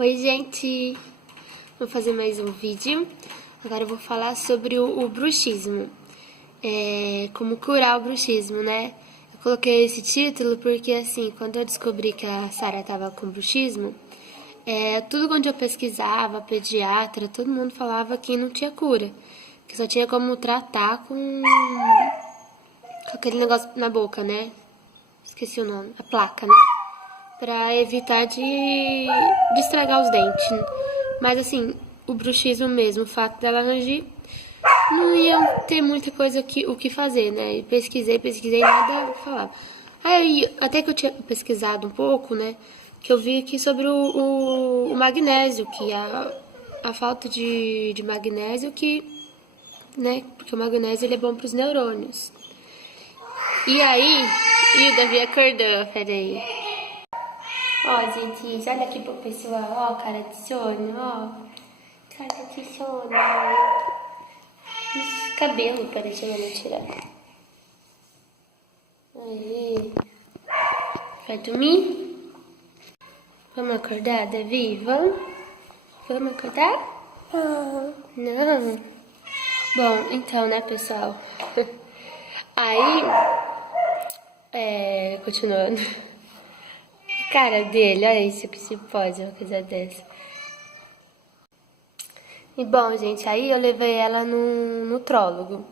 Oi, gente! Vou fazer mais um vídeo. Agora eu vou falar sobre o bruxismo. Como curar o bruxismo, né? Eu coloquei esse título porque, assim, quando eu descobri que a Sarah tava com bruxismo, tudo quando eu pesquisava, pediatra, todo mundo falava que não tinha cura. Que só tinha como tratar com aquele negócio na boca, né? Esqueci o nome. A placa, né? Pra evitar de estragar os dentes. Mas assim, o bruxismo mesmo, o fato dela rangir, não ia ter muita coisa o que fazer, né? Pesquisei, nada falava. Aí, até que eu tinha pesquisado um pouco, né? Que eu vi aqui sobre o magnésio, que a falta de magnésio né? Porque o magnésio ele é bom pros neurônios. E aí, o Davi acordou, peraí. Ó, gente, olha aqui pro pessoal, ó, cara de sono, ó. Cara de sono. Cabelo, peraí, deixa eu tirar. Aí. Vai dormir? Vamos acordar, Davi? Vamos acordar? Não. Bom, então, né, pessoal? Aí, continuando. A cara dele, olha isso que se pode, uma coisa dessa. E bom, gente, aí eu levei ela no nutrólogo.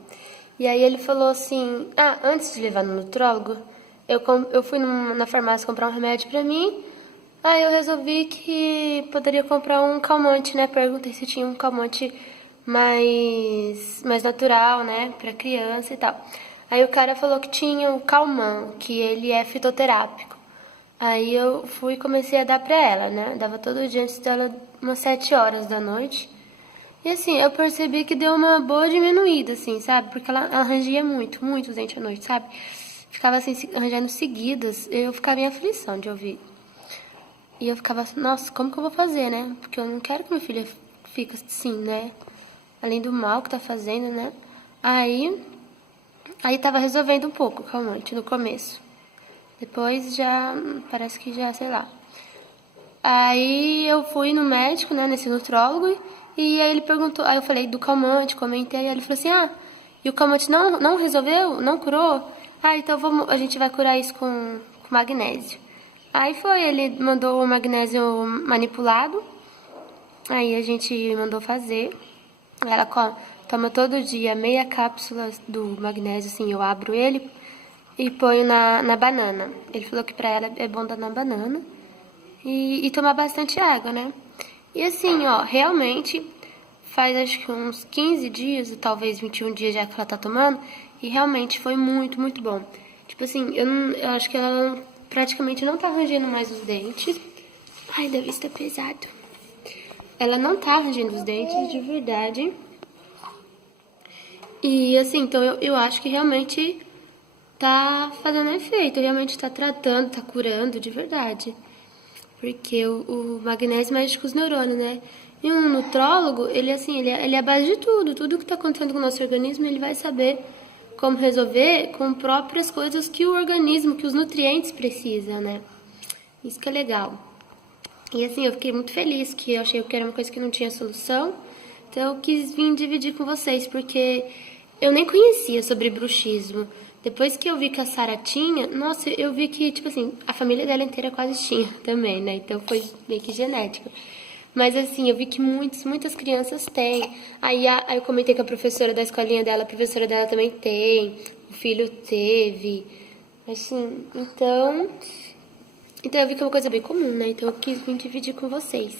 E aí ele falou assim, antes de levar no nutrólogo, eu fui na farmácia comprar um remédio pra mim. Aí eu resolvi que poderia comprar um calmante, né? Perguntei se tinha um calmante mais natural, né? Pra criança e tal. Aí o cara falou que tinha o Calman, que ele é fitoterápico. Aí eu fui e comecei a dar pra ela, né? Dava todo dia antes dela, umas 7 horas da noite. E assim, eu percebi que deu uma boa diminuída, assim, sabe? Porque ela rangia muito os dentes à noite, sabe? Ficava assim, rangindo seguidas. Eu ficava em aflição de ouvir. E eu ficava assim, nossa, como que eu vou fazer, né? Porque eu não quero que minha filha fique assim, né? Além do mal que tá fazendo, né? Aí tava resolvendo um pouco o calmante no começo. Depois já, parece que já, sei lá. Aí eu fui no médico, né, nesse nutrólogo, e aí ele perguntou, aí eu falei do calmante, comentei, aí ele falou assim, e o calmante não resolveu? Não curou? Então a gente vai curar isso com magnésio. Aí ele mandou o magnésio manipulado, aí a gente mandou fazer, ela toma todo dia meia cápsula do magnésio, assim, eu abro ele e ponho na banana. Ele falou que pra ela é bom dar na banana. E tomar bastante água, né? E assim, ó, realmente faz acho que uns 15 dias, talvez 21 dias já que ela tá tomando, e realmente foi muito, muito bom. Tipo assim, eu acho que ela praticamente não tá rangendo mais os dentes. Ai, deve estar pesado. Ela não tá rangendo os dentes, de verdade. E assim, então eu acho que realmente tá fazendo efeito, realmente tá tratando, tá curando, de verdade. Porque o magnésio mexe com os neurônios, né? E um nutrólogo, ele assim, ele é a base de tudo. Tudo que tá acontecendo com o nosso organismo, ele vai saber como resolver com próprias coisas que o organismo, que os nutrientes precisam, né? Isso que é legal. E assim, eu fiquei muito feliz, que eu achei que era uma coisa que não tinha solução. Então eu quis vir dividir com vocês, porque eu nem conhecia sobre bruxismo. Depois que eu vi que a Sarah tinha, nossa, eu vi que, tipo assim, a família dela inteira quase tinha também, né? Então foi meio que genético. Mas assim, eu vi que muitas crianças têm. Aí eu comentei com a professora da escolinha dela, a professora dela também tem, o filho teve. Assim, então eu vi que é uma coisa bem comum, né? Então eu quis vir dividir com vocês.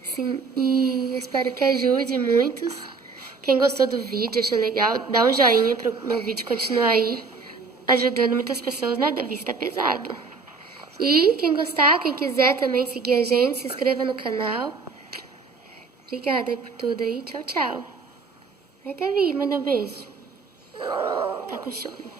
Sim, e espero que ajude muitos. Quem gostou do vídeo, achou legal, dá um joinha para o meu vídeo continuar aí, ajudando muitas pessoas, né? Da vista pesado. E quem gostar, quem quiser também seguir a gente, se inscreva no canal. Obrigada por tudo aí, tchau, tchau. Vai, Davi, manda um beijo. Tá com sono.